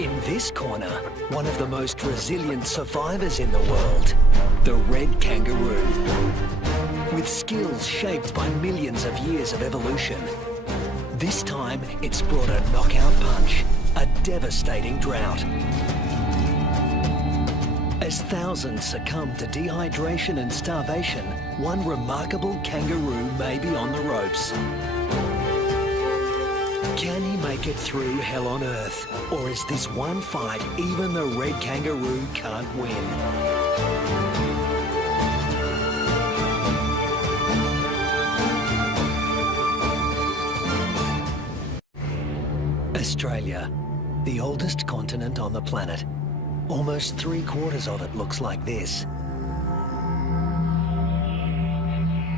In this corner, one of the most resilient survivors in the world, the red kangaroo. With skills shaped by millions of years of evolution, this time it's brought a knockout punch, a devastating drought. As thousands succumb to dehydration and starvation, one remarkable kangaroo may be on the ropes. Can he make it through hell on earth? Or is this one fight even the red kangaroo can't win? Australia, the oldest continent on the planet. Almost 3/4 of it looks like this.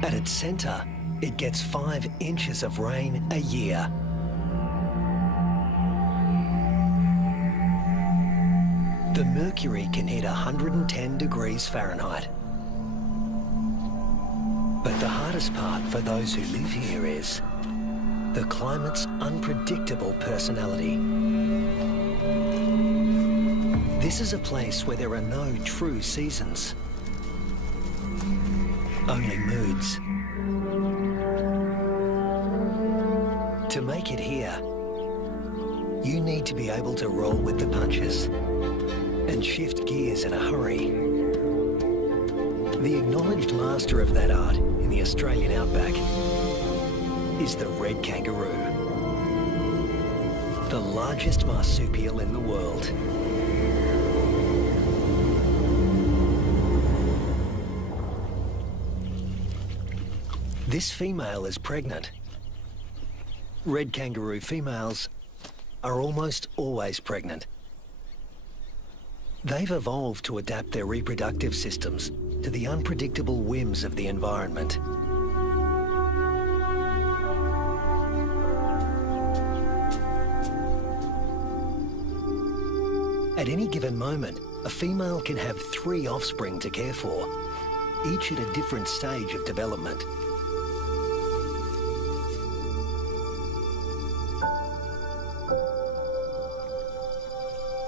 At its centre, it gets 5 inches of rain a year. The mercury can hit 110 degrees Fahrenheit. But the hardest part for those who live here is the climate's unpredictable personality. This is a place where there are no true seasons, only moods. To make it here, you need to be able to roll with the punches and shift gears in a hurry. The acknowledged master of that art in the Australian outback is the red kangaroo, the largest marsupial in the world. This female is pregnant. Red kangaroo females are almost always pregnant. They've evolved to adapt their reproductive systems to the unpredictable whims of the environment. At any given moment, a female can have 3 offspring to care for, each at a different stage of development.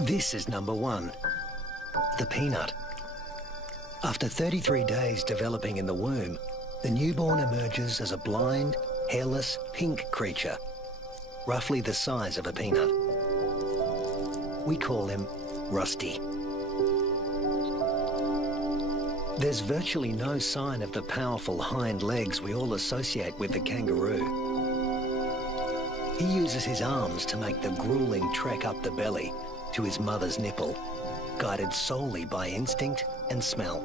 This is number 1, the peanut. After 33 days developing in the womb, the newborn emerges as a blind, hairless, pink creature, roughly the size of a peanut. We call him Rusty. There's virtually no sign of the powerful hind legs we all associate with the kangaroo. He uses his arms to make the grueling trek up the belly to his mother's nipple, guided solely by instinct and smell.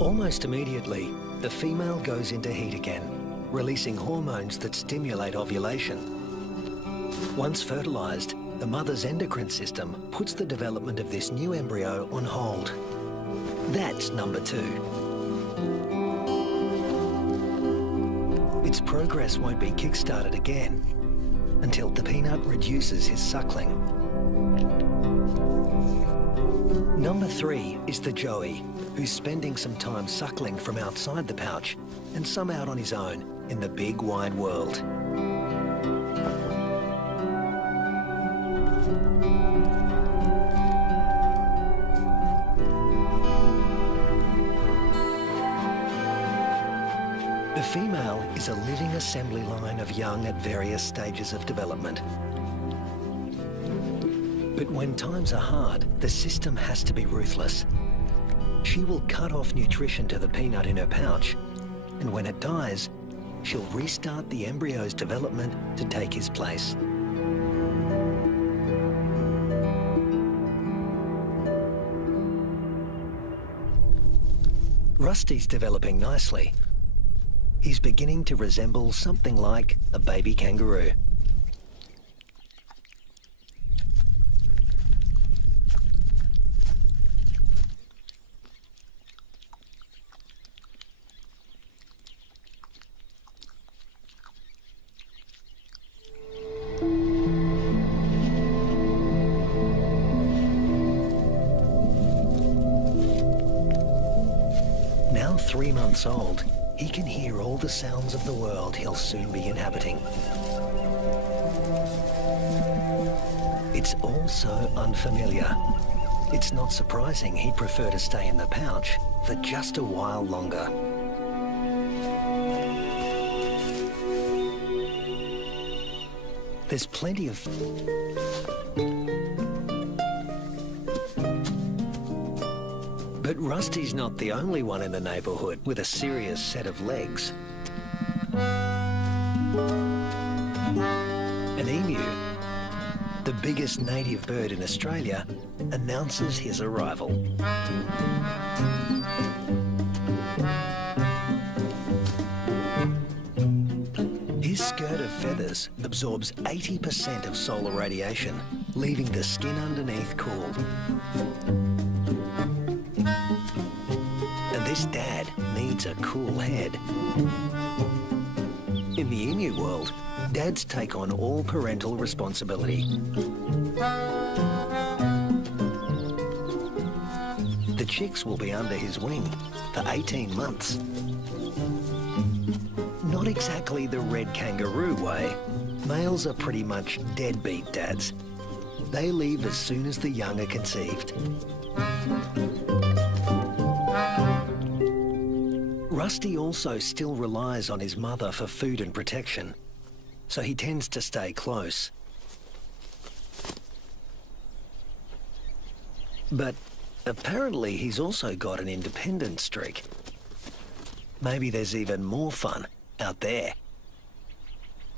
Almost immediately, the female goes into heat again, releasing hormones that stimulate ovulation. Once fertilized, the mother's endocrine system puts the development of this new embryo on hold. That's number 2. Its progress won't be kick-started again until the peanut reduces his suckling. Number 3 is the joey, who's spending some time suckling from outside the pouch and some out on his own in the big wide world. The female is a living assembly line of young at various stages of development. But when times are hard, the system has to be ruthless. She will cut off nutrition to the peanut in her pouch, and when it dies, she'll restart the embryo's development to take his place. Rusty's developing nicely. He's beginning to resemble something like a baby kangaroo. 3 months old, he can hear all the sounds of the world he'll soon be inhabiting. It's all so unfamiliar. It's not surprising he'd prefer to stay in the pouch for just a while longer. There's plenty of... But Rusty's not the only one in the neighbourhood with a serious set of legs. An emu, the biggest native bird in Australia, announces his arrival. His skirt of feathers absorbs 80% of solar radiation, leaving the skin underneath cool. And this dad needs a cool head. In the emu world, dads take on all parental responsibility. The chicks will be under his wing for 18 months. Not exactly the red kangaroo way. Males are pretty much deadbeat dads. They leave as soon as the young are conceived. Rusty also still relies on his mother for food and protection, so he tends to stay close. But apparently he's also got an independent streak. Maybe there's even more fun out there.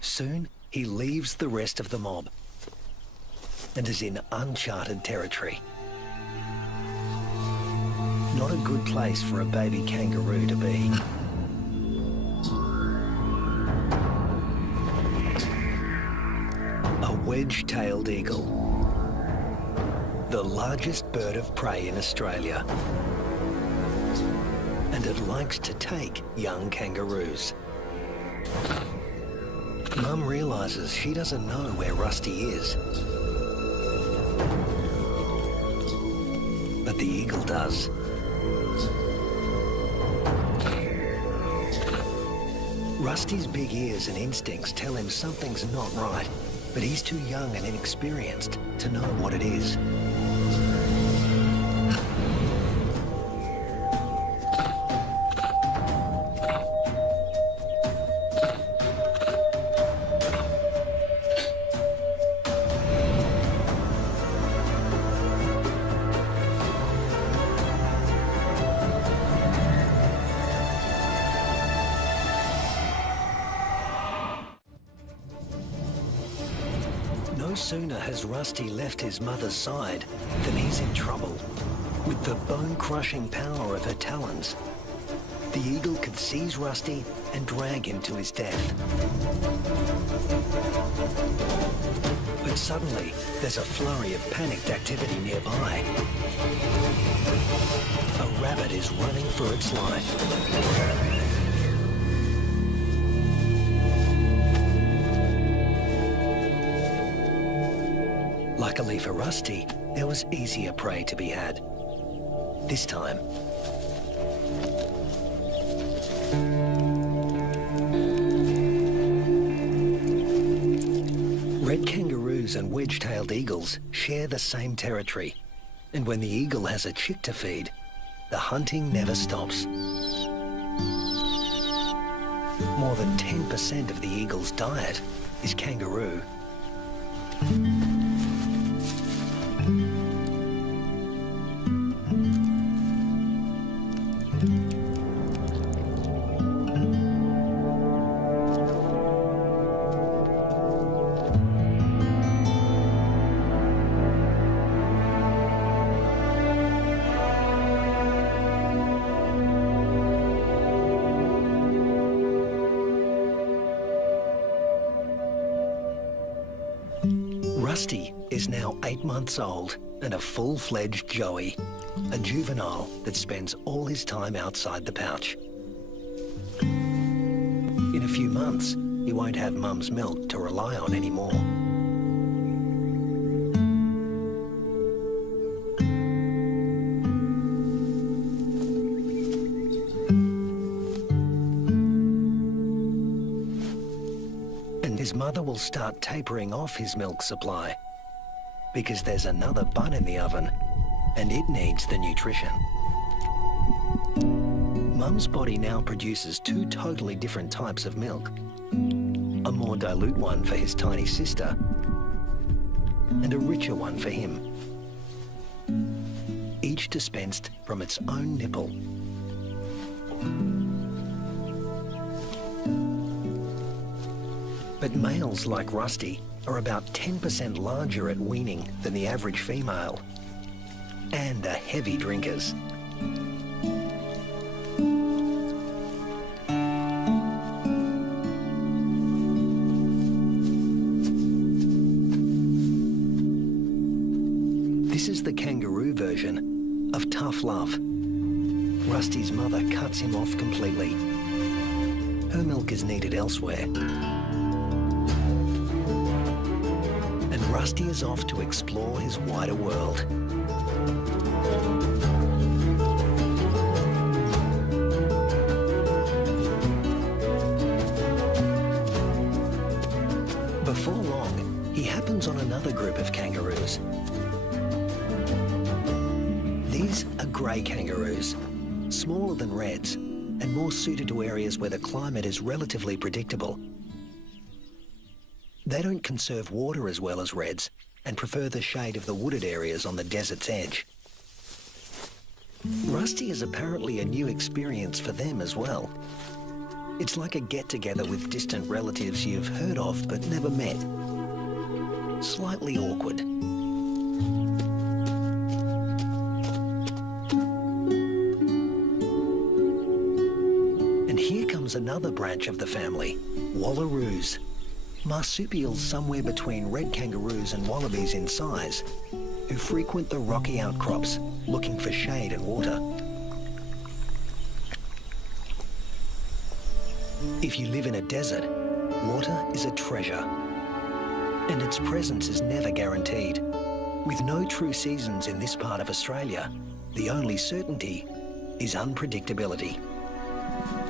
Soon he leaves the rest of the mob and is in uncharted territory. Not a good place for a baby kangaroo to be. A wedge-tailed eagle, the largest bird of prey in Australia. And it likes to take young kangaroos. Mum realises she doesn't know where Rusty is. But the eagle does. Rusty's big ears and instincts tell him something's not right, but he's too young and inexperienced to know what it is. No sooner has Rusty left his mother's side than he's in trouble. With the bone-crushing power of her talons, the eagle could seize Rusty and drag him to his death. But suddenly, there's a flurry of panicked activity nearby. A rabbit is running for its life. Luckily for Rusty, there was easier prey to be had. This time, red kangaroos and wedge-tailed eagles share the same territory. And when the eagle has a chick to feed, the hunting never stops. More than 10% of the eagle's diet is kangaroo. Rusty is now 8 months old and a full-fledged joey, a juvenile that spends all his time outside the pouch. In a few months, he won't have Mum's milk to rely on anymore. father will start tapering off his milk supply because there's another bun in the oven and it needs the nutrition. Mum's body now produces two totally different types of milk. A more dilute one for his tiny sister and a richer one for him. Each dispensed from its own nipple. But males like Rusty are about 10% larger at weaning than the average female and are heavy drinkers. This is the kangaroo version of tough love. Rusty's mother cuts him off completely. Her milk is needed elsewhere. And Rusty is off to explore his wider world. Before long, he happens on another group of kangaroos. These are grey kangaroos, smaller than reds and more suited to areas where the climate is relatively predictable. They don't conserve water as well as reds and prefer the shade of the wooded areas on the desert's edge. Rusty is apparently a new experience for them as well. It's like a get-together with distant relatives you've heard of but never met. Slightly awkward. Another branch of the family, wallaroos, marsupials somewhere between red kangaroos and wallabies in size, who frequent the rocky outcrops looking for shade and water. If you live in a desert, water is a treasure, and its presence is never guaranteed. With no true seasons in this part of Australia, the only certainty is unpredictability.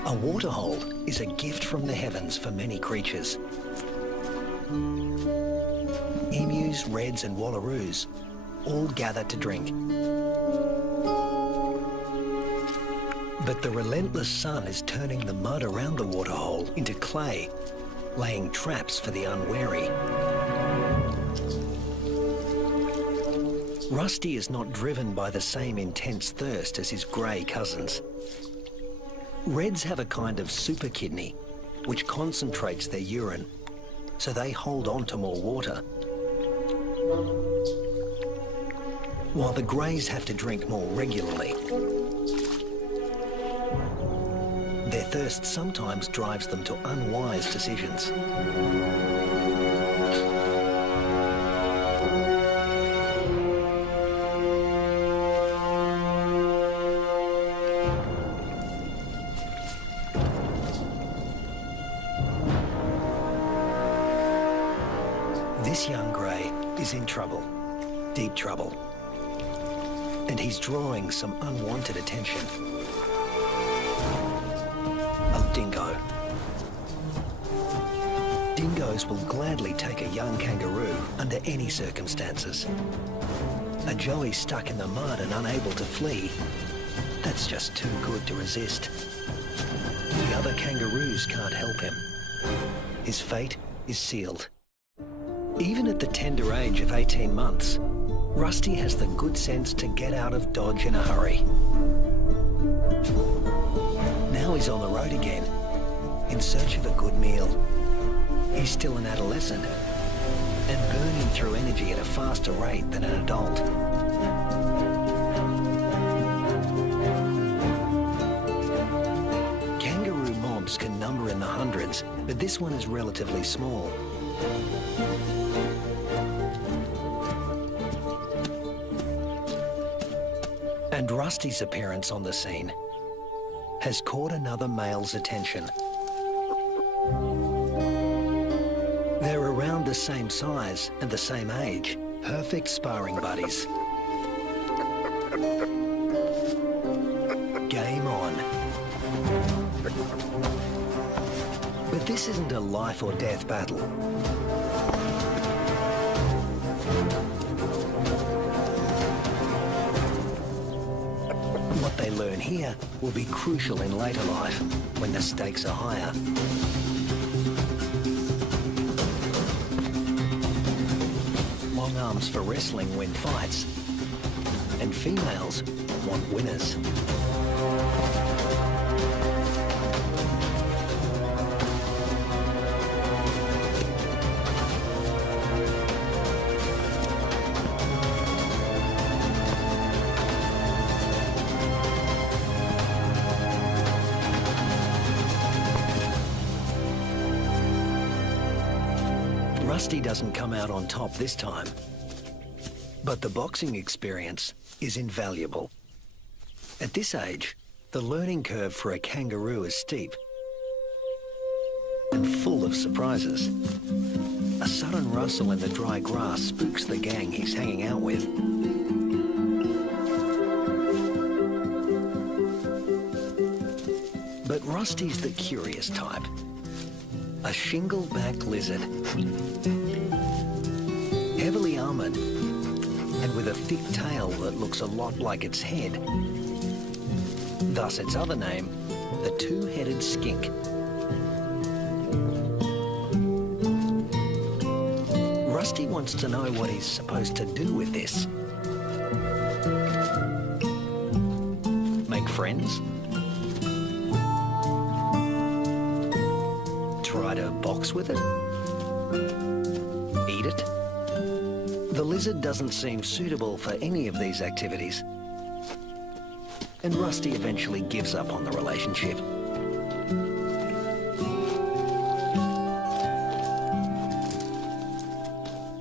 A waterhole is a gift from the heavens for many creatures. Emus, reds and wallaroos all gather to drink. But the relentless sun is turning the mud around the waterhole into clay, laying traps for the unwary. Rusty is not driven by the same intense thirst as his grey cousins. Reds have a kind of super kidney, which concentrates their urine, so they hold on to more water. While the greys have to drink more regularly. Their thirst sometimes drives them to unwise decisions. This young grey is in trouble, deep trouble, and he's drawing some unwanted attention. A dingo. Dingoes will gladly take a young kangaroo under any circumstances. A joey stuck in the mud and unable to flee, that's just too good to resist. The other kangaroos can't help him. His fate is sealed. Even at the tender age of 18 months, Rusty has the good sense to get out of Dodge in a hurry. Now he's on the road again, in search of a good meal. He's still an adolescent, and burning through energy at a faster rate than an adult. Kangaroo mobs can number in the hundreds, but this one is relatively small. And Rusty's appearance on the scene has caught another male's attention. They're around the same size and the same age, perfect sparring buddies. Game on. But this isn't a life or death battle. What they learn here will be crucial in later life, when the stakes are higher. Long arms for wrestling win fights, and females want winners. Rusty doesn't come out on top this time, but the boxing experience is invaluable. At this age, the learning curve for a kangaroo is steep and full of surprises. A sudden rustle in the dry grass spooks the gang he's hanging out with. But Rusty's the curious type. A shingle-backed lizard, heavily armoured and with a thick tail that looks a lot like its head. Thus its other name, the two-headed skink. Rusty wants to know what he's supposed to do with this. Make friends? Try to box with it? Eat it? The lizard doesn't seem suitable for any of these activities. And Rusty eventually gives up on the relationship.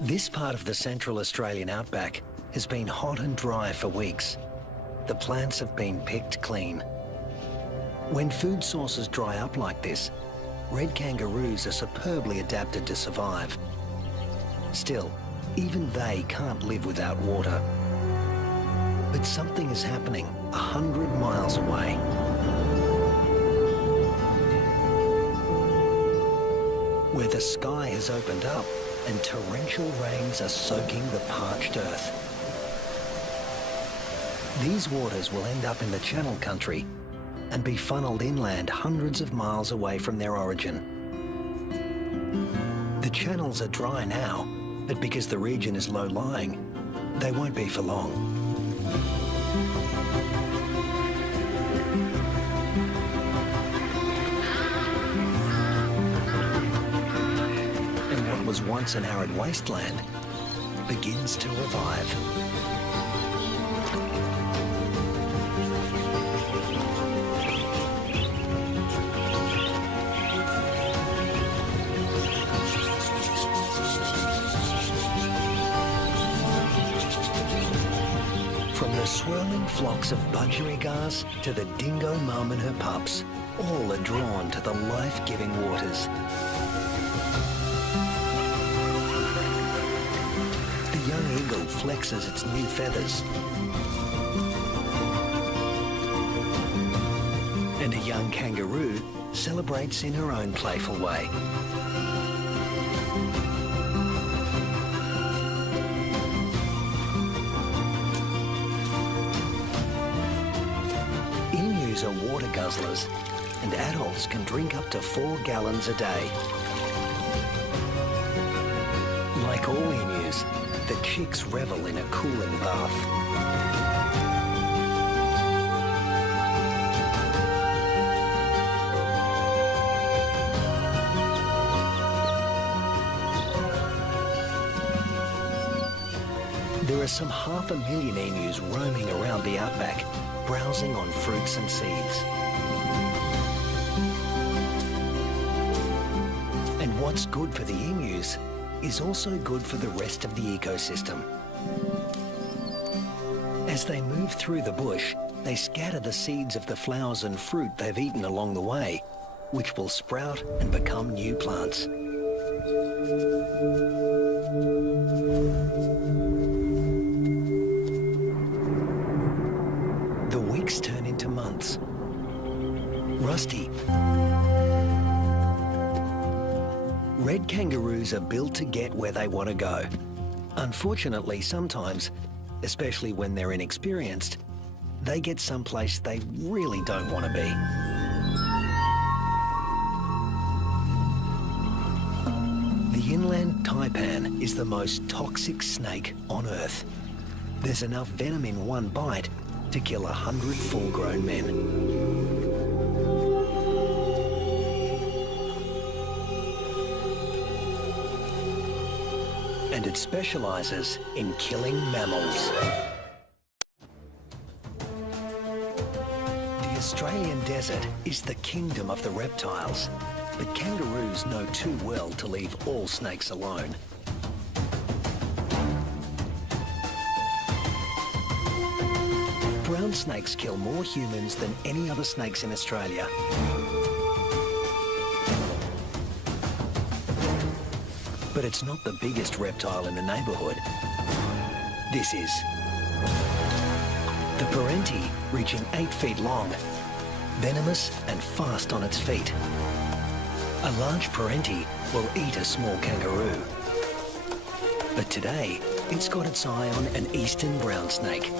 This part of the Central Australian outback has been hot and dry for weeks. The plants have been picked clean. When food sources dry up like this, red kangaroos are superbly adapted to survive. Still, even they can't live without water. But something is happening 100 miles away. Where the sky has opened up and torrential rains are soaking the parched earth. These waters will end up in the Channel Country and be funneled inland hundreds of miles away from their origin. The channels are dry now, but because the region is low-lying, they won't be for long. And what was once an arid wasteland begins to revive. From the swirling flocks of budgerigars to the dingo mum and her pups, all are drawn to the life-giving waters. The young eagle flexes its new feathers. And a young kangaroo celebrates in her own playful way. Emus are water guzzlers, and adults can drink up to 4 gallons a day. Like all emus, the chicks revel in a cooling bath. There are some 500,000 emus roaming around the outback, browsing on fruits and seeds. And what's good for the emus is also good for the rest of the ecosystem. As they move through the bush, they scatter the seeds of the flowers and fruit they've eaten along the way, which will sprout and become new plants. The weeks turn into months. Rusty Red kangaroos are built to get where they want to go. Unfortunately, sometimes, especially when they're inexperienced, they get someplace they really don't want to be. The inland taipan is the most toxic snake on Earth. There's enough venom in one bite to kill 100 full-grown men. And it specialises in killing mammals. The Australian desert is the kingdom of the reptiles, but kangaroos know too well to leave all snakes alone. Brown snakes kill more humans than any other snakes in Australia. But it's not the biggest reptile in the neighbourhood. This is. The parenti, reaching 8 feet long, venomous and fast on its feet. A large parenti will eat a small kangaroo. But today, it's got its eye on an eastern brown snake.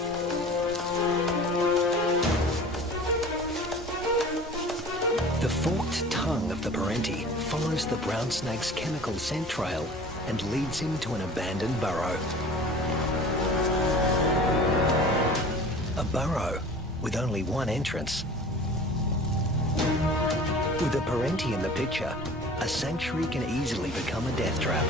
The forked tongue of the parenti follows the brown snake's chemical scent trail and leads him to an abandoned burrow. A burrow with only one entrance. With a parenti in the picture, a sanctuary can easily become a death trap.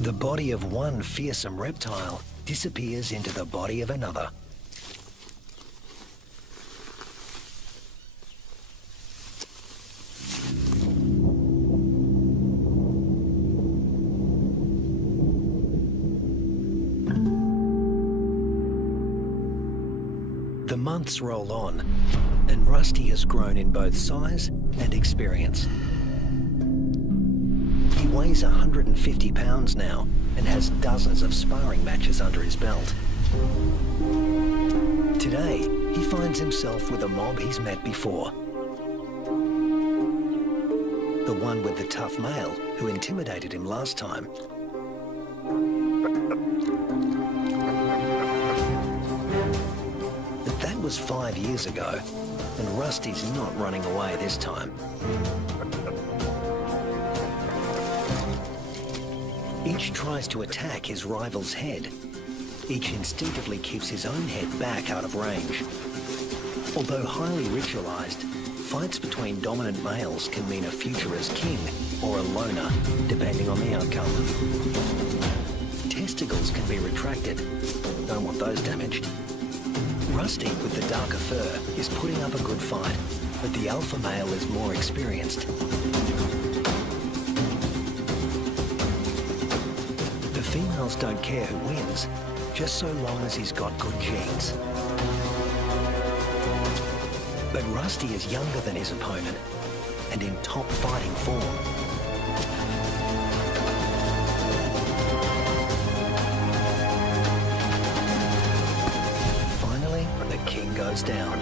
The body of one fearsome reptile disappears into the body of another. The months roll on, and Rusty has grown in both size and experience. He weighs 150 pounds now and has dozens of sparring matches under his belt. Today, he finds himself with a mob he's met before. The one with the tough male who intimidated him last time. But that was 5 years ago, and Rusty's not running away this time. Each tries to attack his rival's head. Each instinctively keeps his own head back out of range. Although highly ritualized, fights between dominant males can mean a future as king or a loner, depending on the outcome. Testicles can be retracted. Don't want those damaged. Rusty, with the darker fur, is putting up a good fight, but the alpha male is more experienced. Females don't care who wins, just so long as he's got good genes. But Rusty is younger than his opponent and in top fighting form. Finally, the king goes down.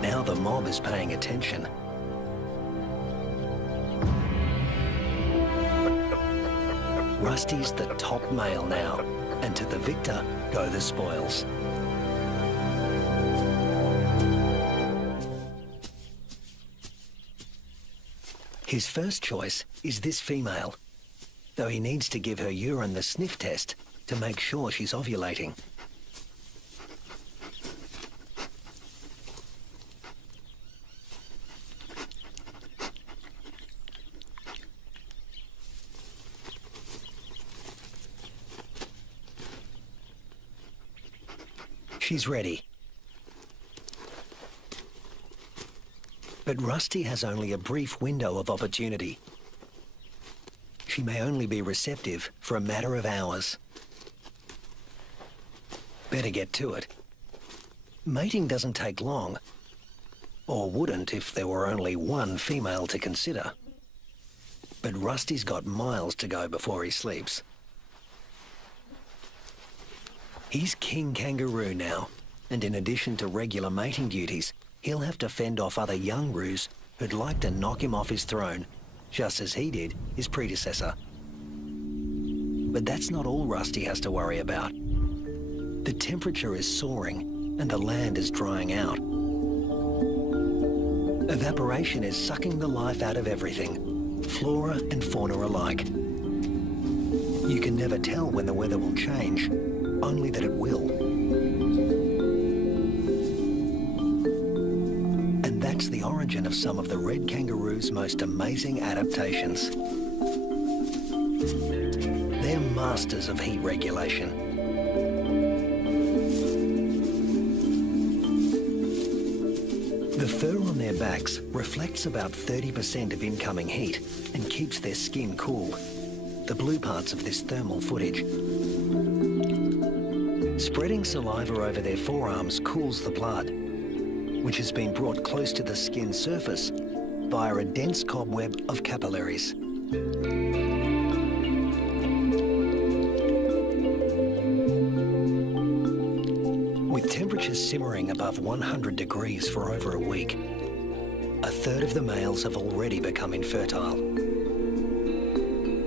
Now the mob is paying attention. Rusty's the top male now, and to the victor go the spoils. His first choice is this female, though he needs to give her urine the sniff test to make sure she's ovulating. She's ready. But Rusty has only a brief window of opportunity. She may only be receptive for a matter of hours. Better get to it. Mating doesn't take long, or wouldn't if there were only one female to consider. But Rusty's got miles to go before he sleeps. He's King Kangaroo now, and in addition to regular mating duties, he'll have to fend off other young roos who'd like to knock him off his throne, just as he did his predecessor. But that's not all Rusty has to worry about. The temperature is soaring and the land is drying out. Evaporation is sucking the life out of everything, flora and fauna alike. You can never tell when the weather will change, only that it will. And that's the origin of some of the red kangaroo's most amazing adaptations. They're masters of heat regulation. The fur on their backs reflects about 30% of incoming heat and keeps their skin cool, the blue parts of this thermal footage. Spreading saliva over their forearms cools the blood, which has been brought close to the skin surface via a dense cobweb of capillaries. With temperatures simmering above 100 degrees for over a week, a third of the males have already become infertile.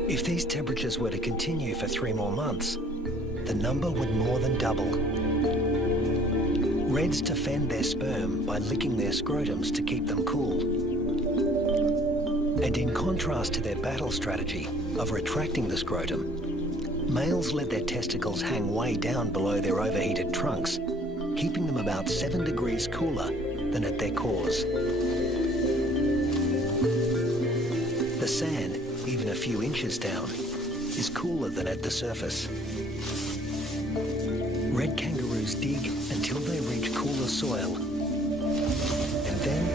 If these temperatures were to continue for 3 more months, the number would more than double. Reds defend their sperm by licking their scrotums to keep them cool. And in contrast to their battle strategy of retracting the scrotum, males let their testicles hang way down below their overheated trunks, keeping them about 7 degrees cooler than at their cores. The sand, even a few inches down, is cooler than at the surface. Red kangaroos dig until they reach cooler soil, and then,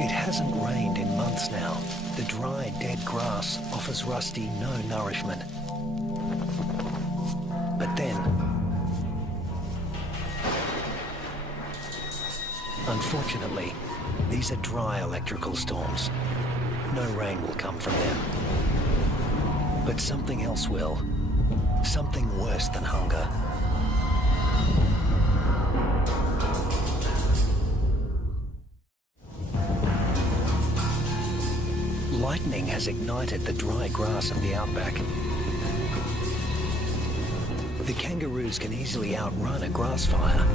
it hasn't rained in months now. The dry, dead grass offers Rusty no nourishment. But then, unfortunately, these are dry electrical storms. No rain will come from them. But something else will. Something worse than hunger. Lightning has ignited the dry grass of the outback. The kangaroos can easily outrun a grass fire.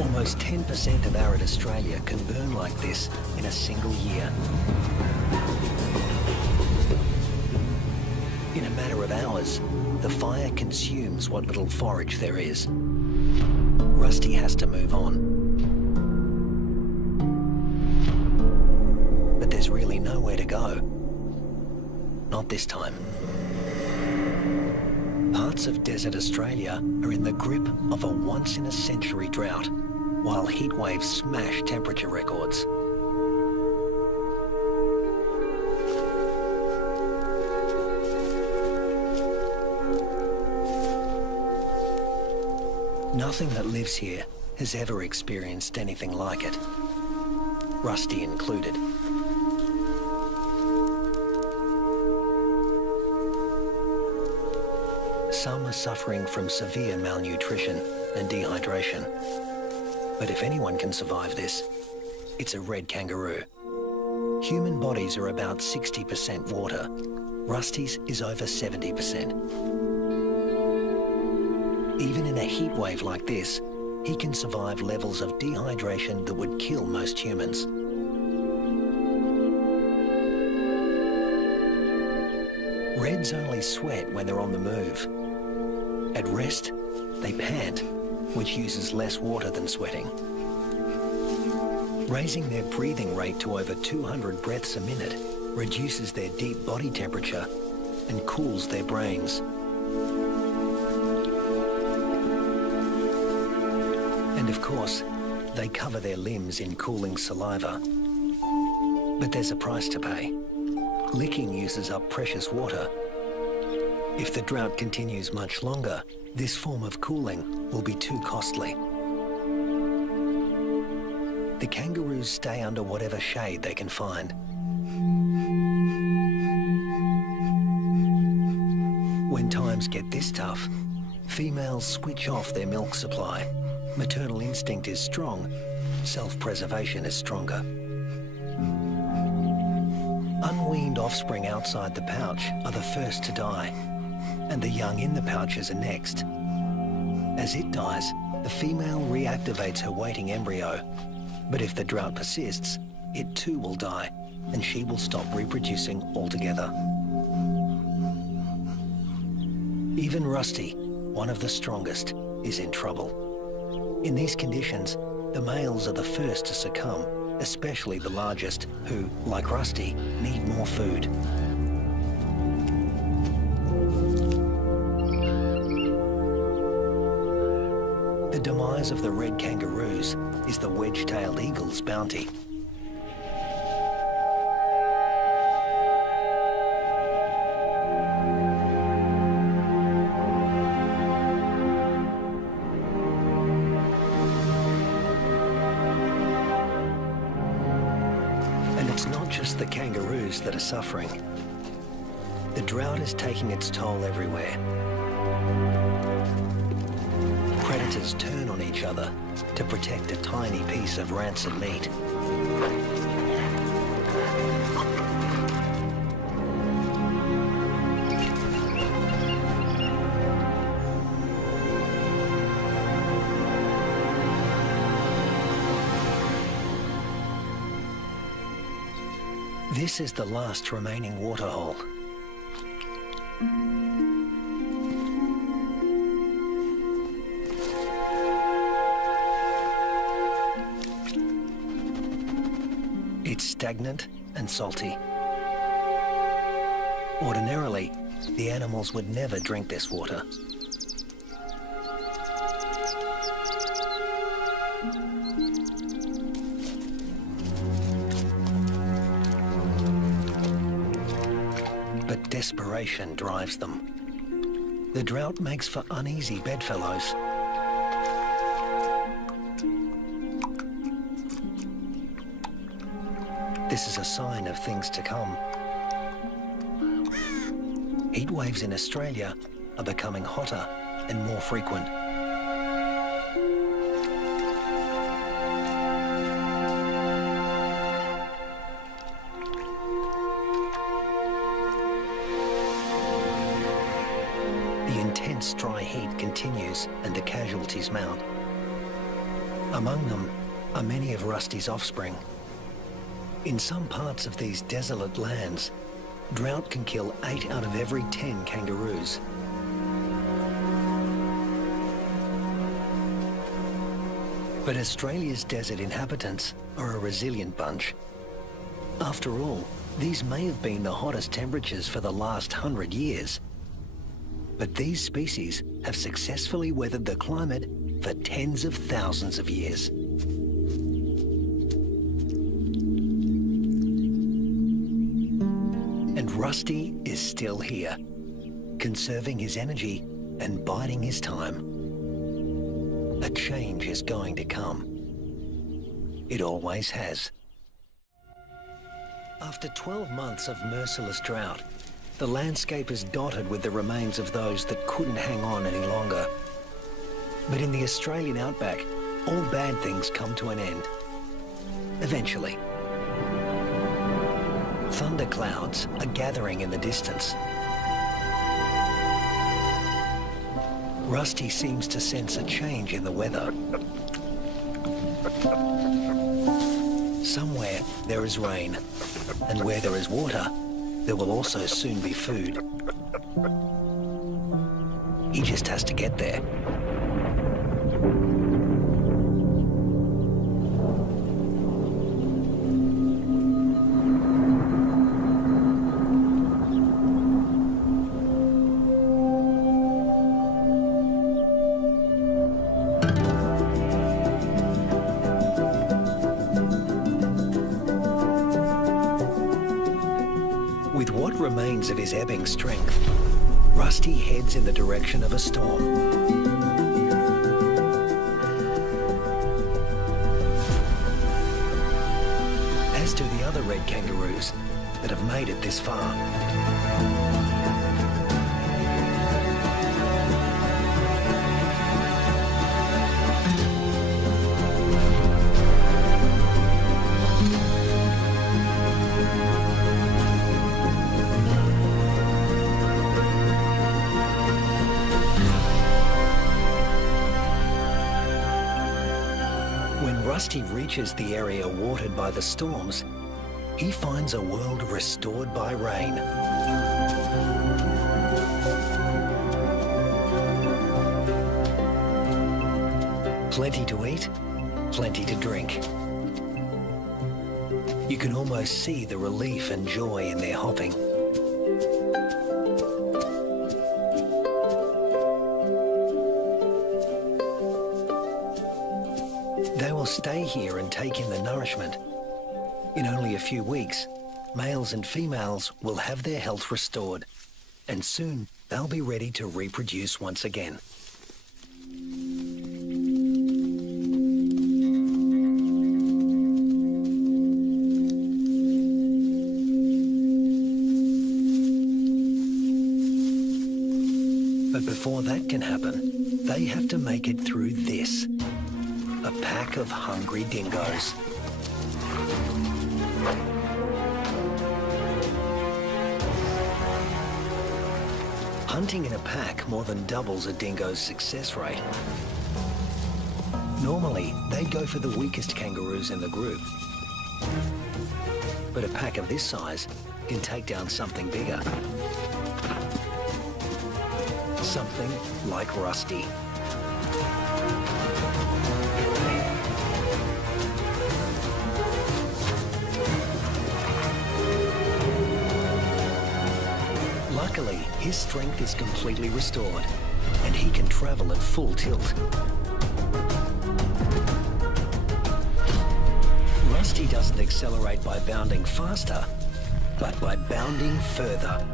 Almost 10% of arid Australia can burn like this in a single year. In a matter of hours, the fire consumes what little forage there is. Rusty has to move on. But there's really nowhere to go. Not this time. Parts of desert Australia are in the grip of a once-in-a-century drought, while heat waves smash temperature records. Nothing that lives here has ever experienced anything like it, Rusty included. Some are suffering from severe malnutrition and dehydration. But if anyone can survive this, it's a red kangaroo. Human bodies are about 60% water. Rusty's is over 70%. Even in a heat wave like this, he can survive levels of dehydration that would kill most humans. Reds only sweat when they're on the move. At rest, they pant, which uses less water than sweating. Raising their breathing rate to over 200 breaths a minute reduces their deep body temperature and cools their brains. And of course, they cover their limbs in cooling saliva. But there's a price to pay. Licking uses up precious water. If the drought continues much longer, this form of cooling will be too costly. The kangaroos stay under whatever shade they can find. When times get this tough, females switch off their milk supply. Maternal instinct is strong, self-preservation is stronger. Unweaned offspring outside the pouch are the first to die, and the young in the pouches are next. As it dies, the female reactivates her waiting embryo, but if the drought persists, it too will die, and she will stop reproducing altogether. Even Rusty, one of the strongest, is in trouble. In these conditions, the males are the first to succumb, especially the largest, who, like Rusty, need more food. The demise of the red kangaroos is the wedge-tailed eagle's bounty. And it's not just the kangaroos that are suffering. The drought is taking its toll everywhere. Predators turn on each other to protect a tiny piece of rancid meat. This is the last remaining waterhole. It's stagnant and salty. Ordinarily, the animals would never drink this water. But desperation drives them. The drought makes for uneasy bedfellows. This is a sign of things to come. Heat waves in Australia are becoming hotter and more frequent. The intense dry heat continues and the casualties mount. Among them are many of Rusty's offspring. In some parts of these desolate lands, drought can kill 8 out of every 10 kangaroos. But Australia's desert inhabitants are a resilient bunch. After all, these may have been the hottest temperatures for the last 100 years. But these species have successfully weathered the climate for tens of thousands of years. Rusty is still here, conserving his energy and biding his time. A change is going to come. It always has. After 12 months of merciless drought, the landscape is dotted with the remains of those that couldn't hang on any longer. But in the Australian outback, all bad things come to an end. Eventually. Thunderclouds are gathering in the distance. Rusty seems to sense a change in the weather. Somewhere there is rain, and where there is water, there will also soon be food. He just has to get there. With what remains of his ebbing strength, Rusty heads in the direction of a storm. As do the other red kangaroos that have made it this far. When Rusty reaches the area watered by the storms, he finds a world restored by rain. Plenty to eat, plenty to drink. You can almost see the relief and joy in their hopping. They will stay here and take in the nourishment. In only a few weeks, males and females will have their health restored, and soon they'll be ready to reproduce once again. But before that can happen, they have to make it through this. A pack of hungry dingoes. Hunting in a pack more than doubles a dingo's success rate. Normally, they'd go for the weakest kangaroos in the group. But a pack of this size can take down something bigger. Something like Rusty. Luckily, his strength is completely restored, and he can travel at full tilt. Rusty doesn't accelerate by bounding faster, but by bounding further.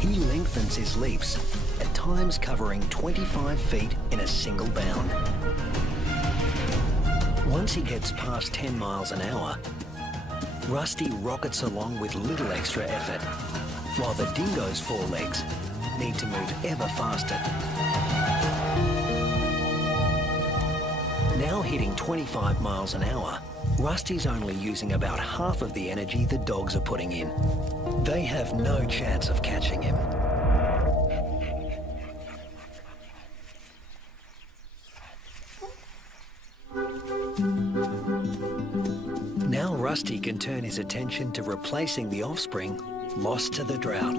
He lengthens his leaps, at times covering 25 feet in a single bound. Once he gets past 10 miles an hour, Rusty rockets along with little extra effort, while the dingo's forelegs need to move ever faster. Now hitting 25 miles an hour, Rusty's only using about half of the energy the dogs are putting in. They have no chance of catching him. Now Rusty can turn his attention to replacing the offspring lost to the drought.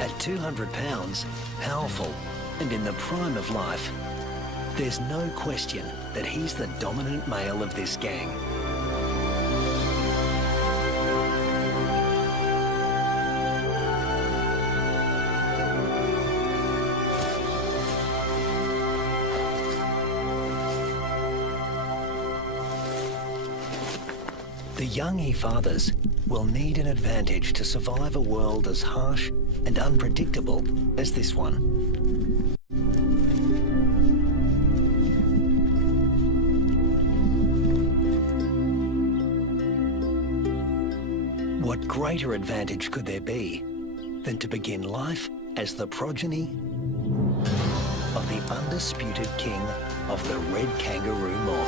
At 200 pounds, powerful, and in the prime of life, there's no question that he's the dominant male of this gang. The young he fathers will need an advantage to survive a world as harsh and unpredictable as this one. What greater advantage could there be than to begin life as the progeny of the undisputed king of the red kangaroo mob?